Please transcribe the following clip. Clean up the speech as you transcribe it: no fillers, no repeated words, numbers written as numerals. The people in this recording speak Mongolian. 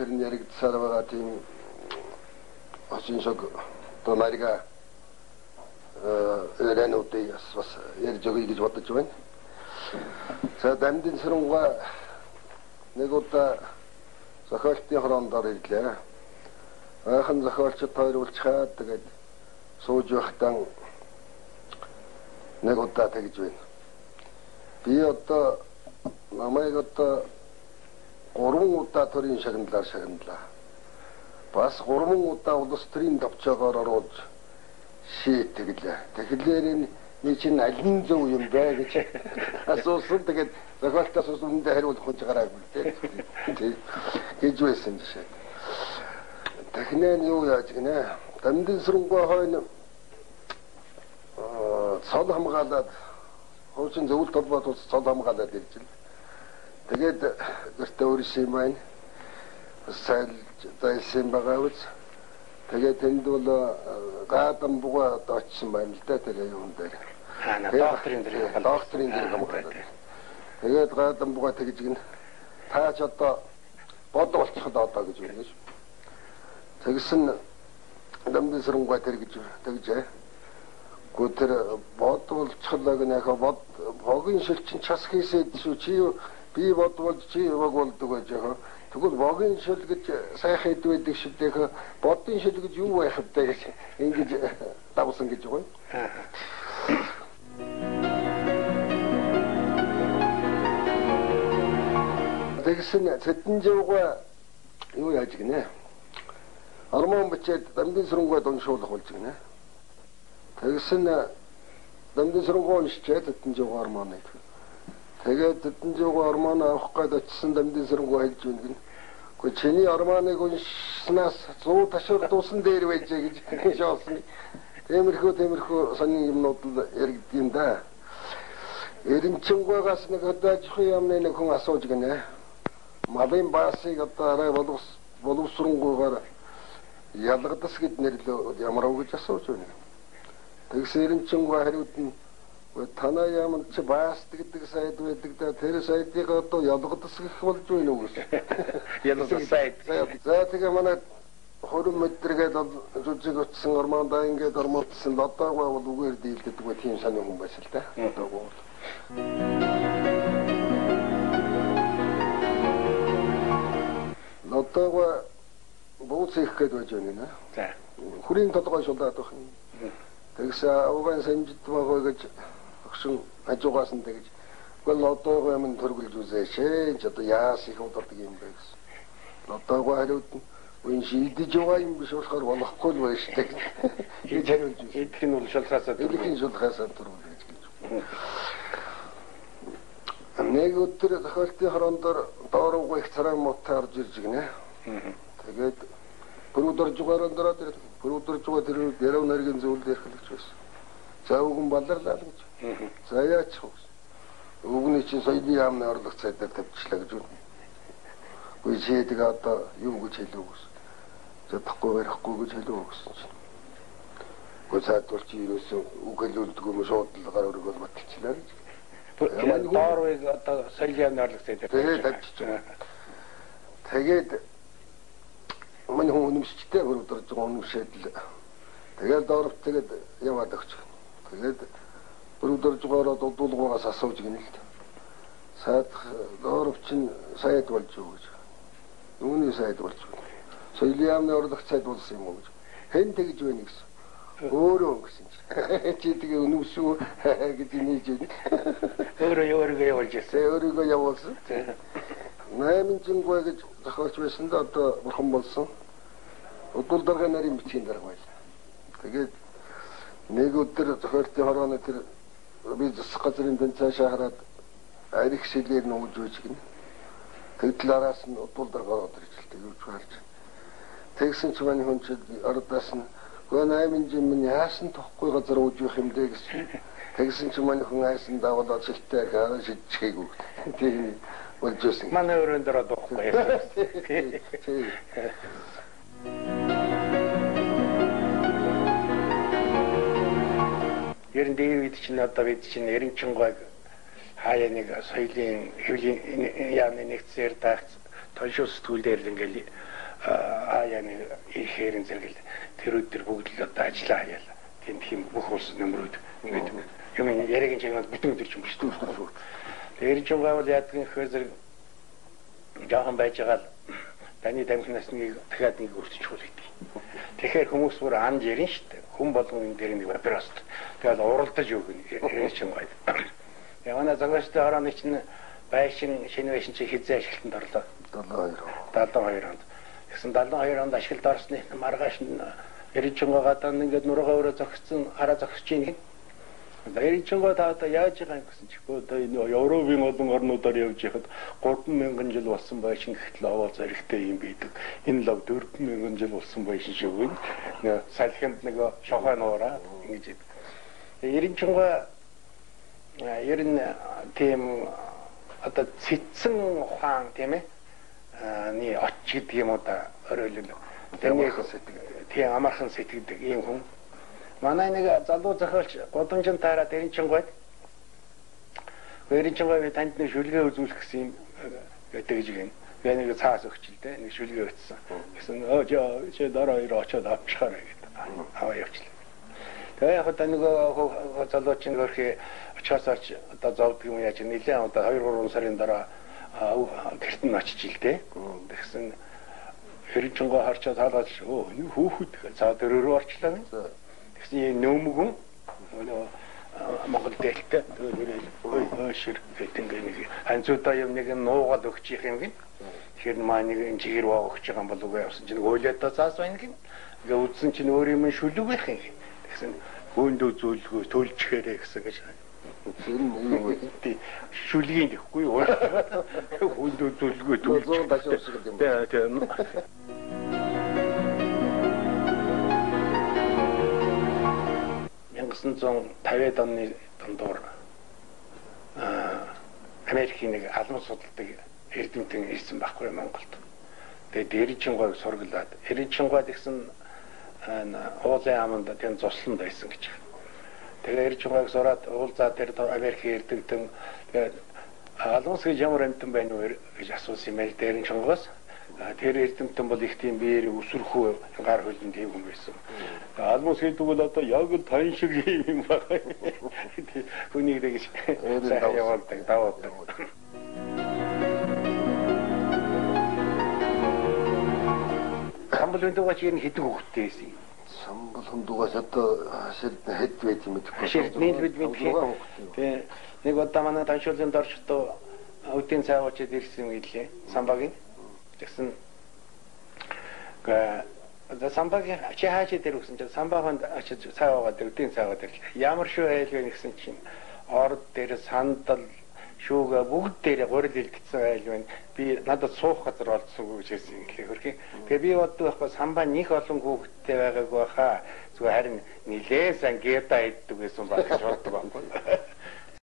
тэр нь яригдсаар байгаа тийм очин шиг одоо нарийн өрөөнүүдийг бас ярьж өгье гэж бодож байна. За Дамдын Сүрэнга нэг удаа зохиолтын хороондоор ирлээ. Анхан зохиолчд хоёр уулзчаад тэгээд сууж байхдаа нэг удаа тэгж байна. Би одоо намайг одоо 3 удаа төрийн шагналаа. Бас 3 удаа улс төрийн товчоогоор оруулж шийтгэлээ. Тэгэхээр энэ чинь аль нь зөв юм бэ гэж асуусан. Тэгээд зохиолтоос үндэ хариулах гэж гараагүй тийм гэж байсан жишээ. Технэн юу яаж гинэ? Дамдын Сүрэнга хойно цол хамгаалаад хуучин зөвлөлт толгойд цол хамгаалаад ирж байна. Тэгээд гэртээ өөрсөн юм байна. Зайлсан байгаа үз. Тэгээд тэнд бол гадам буга очсон байна л да тэр юун дээр. Докторийн дээр хамгаалаад. Тэгээд гадам буга тэгж гин таач одоо бод болчиход одоо гэж байна гэж. Тэгсэн Дамдын Сүрэнга тэр гэж тэгжээ. Гү тэр бод болчихлоо гэнэхэ богийн шилчин час хийсэд шүү чи би бод болж чи яваг болдог гэж яа. Тэгвэл богийн шил гэж сайхан хэд байдаг шүү дээ. Бодын шил гэж юу байх вэ гэж ингэж давсан гэж байгаа юм. Тэгсэн Цэдэнжууга юу яаж гинэ? Арман бичээд Дамдын Сүрэнга уншуулах болж гинэ. Тэгсэн Дамдын Сүрэнга уншчаад Цэдэнжууга арман нэг. Тэгээд Цэдэнжууга арман авах гээд очисон Дамдын Сүрэнга хэлж байна гин. Гэхдээ чиний арманыг уншснаас 100 ташуур дуусан дээр байжээ гэж шоолсон. Темирхүү сонин юмнууд л яригд юм да. Эренчингугаас нэг хөдөөжих юмны нэг хүн асууж гинэ. Малын баасыг одоо арай боловсронгуйгаар ялгадас гэд нэрлээ ямар уу гэж асууж байна. Тэгсэн Эренчингуга хариуд нь танаа ямар ч баасд гэдэг сайд байдаг да тэр сайдыг одоо ялгадас гэх болж байна уу гэсэн. Ялгадас сайд. За тэгээ манай хорон мэдргээд зүзэг утсан ормондаа ингээд ормондсан лодоогоо бол үгээр дийлдэг бай тийм сонин хүн байсан л да. Лодоогоо. Лодоогоо бууц их гээд байж байна. За. Хүрийн толгой шулаад байх юм. Тэгсэн авгаан санжид байгаа гэж өгсөн хажуугаас нь тэгж гол лодоогоо юм төргөлж үзээш ээ. Ч одоо яас их удаадаг юм бэ гэсэн. Лодоогоо хариуд нь үн шийдэж байгаа юм биш болохоор болохгүй л байж таг. Гэж хариулж байна. Эдгээр нь бол шулхаасаа төрүүлж гэж. Нэг өдөр зохиолтын хороондоор доорууг их царай муутай орж ирж гинэ. Тэгээд бүрүүдэржугаар өндөрөөд бүрүүдэржугаар тэр ярав нарийн зөвлөлд ярих байсан. За үгэн баларлаа л гэж. За яач вэ? Үгний чинь соёлын яамны орлого цайдаар тавьчихлаа гэж үү. Үгүй чи тэгээ одоо юу гэж хэлв үү? Задахгүй барихгүй гэж хэлв үү гэсэн чинь. Үгүй цаадвал чи юусэн үг хэлүүлдэг юм шууд л гар өргөл батчихлаа гэж. Доорыг одоо соёлын яамны орлого цайдаар. Тэгээд тавьчихсан. Тэгээд манай хүн үнэмшчтэй өрөвдөрж байгаа үнэмшээд л тэгээд дооров тэгээд яваад өгч. Тэгээд өрөвдөрж байгаагаа дуулуугаас асууж гинэ л. Сайд дооров чинь сайд болж юу гэж. Үүний сайд болж байна. Соёлын яамны орлого сайд болсон юм уу гэж. Хэн тэгж байна гэсэн. Өөрөө гэсэн чинь. Чи тэгээ үнэмшүү гэж нээж байна. Өөрийгөө явуулж ирсэн. Өөрийгөө явуулсан. 8 жингой гэж зохиолч байсан да одоо бурхан болсон. Удал дарга нарийн бичгийн дарга байлаа. Тэгээд нэг өдөр зохиолтын хорооны тэр би засах газрын тань цаашаа хараад арих шилээр нүүж үйж гин. Тэгдэл араас нь удал дарга ороод ирчихлээ юу ч харж. Тэгсэн чи манай хүн чи ордоос нь гоо 8 жин минь яасан тохгүй газар ууж явах юм дээ гэсэн. Тэгсэн чи манай хүн айсан давуулаад шилтэй гараа шидчихэйгүү. Тийм болж байсан. Манай өрөөнд ороод байхгүй. Ерэн дэвид чинь одоо бид чинь Эренчингуйг хаяа нэг соёлын хэвлийн яамны нэгдсээр даах тоншоо сэтгүүл дээр л ингээл яаны ихээр зэрэгэл тэр өдөр бүгд л одоо ажиллаа хаяалаа. Тийм бүх улс нөмрүүд ингээд юм яригийн чигнэл бүтэн өдөр ч юм шүү дээ. Тэр чинь гавал яадаг юм гэхээр зэрэг жоохон байж байгаа л таны тамхинаас нэг дахиад нэг өртчих үл гэдэг. Тэгэхээр хүмүүс бүр анд ярин шүү дээ. Хүн болгон энэ дээр нэг веброст. Тэгэл уралдаж өгнө. Энэ чинь гоё. Явна загварчтай орооны чинь байшин шинэ байшин чи хизээ ашиглалтанд орлоо. 72 онд. Тэгсэн 72 онд ашиглалт орсны маргааш нь Эричинго гадаа ингээд нуруугаа өрөө зогссон хараа зогсож ийн. Эричинго та одоо яаж байгаа юм гэсэн чи одоо энэ Европын олон орнуудаар явж яхад 3000 жил болсон байшин гэхтэл овоо зэрэгтэй юм бидэг. Энэ лав 4000 жил болсон байшин шиг үн. Нэг салхинд нэг шохоо нуураа ингэж. Эричинго ер нь тийм одоо цэцэн ухаан тийм ээ ний оч гэдэг юм уу да оройлол тэмээ тийм амархан сэтгэдэг ийм хүн манай нэг залуу зохиолч Годамжинтаараа Дэрэнчингойд танд нэг шүлгээ үзүүлэх гэсэн юм тэгж гин би нэг цаас өгч л дээ нэг шүлгээ өгсөн гэсэн чи дараа хоёр очоод авчихаарай гэдэг аваа явчлаа тэгээ яг одоо нэг залууч нэг хөрхи очоосооч одоо зовдөг юм яаж нэлээд одоо 2-3 сарын дараа гэрт нь очиж ил дээ. Тэгсэн Эричинго харчаад хаалгаж энэ хүүхэд за дөрөөрөө орчлаа гэн. Тэгсэн нөөмгөн Монгол дээлтэй ой шир гэдэг нэг ханцуудаа юм нэг нуугаад өгчих юм гин. Тэгэхээр маа нэг энэ чигээр ваа өгч байгаа юм болов уу явсан чинь ойлоо цаас байна гин. Ингээ үдсэн чинь өөр юм шүлэг байх юм. Тэгсэн хөөндөө зөвлгөө төлчихээрэй гэсэн гэж. Шүлгийн гэхгүй юу? Хөөндөө зөвлгөө төлж дашаа шиг юм байна. Тийм. 1950-ад оны дундуур Америкийн нэг албан судалдаг эрдэмтэн ирсэн байхгүй Монголд. Тэгээд Эричингойг сургалаад Эричингойд гэсэн уулын аманд тийм зослон байсан гэж. Тэгээ Эричингойг сураад уулзаа тэр Америкийн эрдэмтэн тэгээд албанс гэж ямар амтан байна вэ гэж асуусан юм ээ Эричингойгоос. Тэр эрдэмтэн бол их тийм биеэр өсөрхөө гар хөлн тийм хүн байсан. Албанс гэдэг бол одоо яг л тань шиг юм байна. Хүнийг тэгж явуулдаг даваадаг. Самбал өндөгч юм хэдэг хөвгтэй байсан. Самбал өндөгч одоо хэд байт юм бэ? Шилдний мэдвэ. Тэгээ нэг удаа манай таншуулын дорчтой өдийн цайгуучид ирсэн юм гэлээ. Самбагийн тэгсэн самбагийн чи хааш дээр өгсөн чинь самбаганд очиж цайгаа дээр өдийн цайгаа дээр ямар шүү айлгүй гэсэн чинь орд дээр сандал шүүгээ бүгд дээр гурил илтгэсэн айлгүй би надад суух газар олдсон гэж хэлсэн юм хөрхий. Тэгээ би боддог байхгүй самбаа них олон хүүхдтэй байгаагүй хаа зүгээр харин нилээ сан геда иддэг гэсэн баг гэж боддог байхгүй.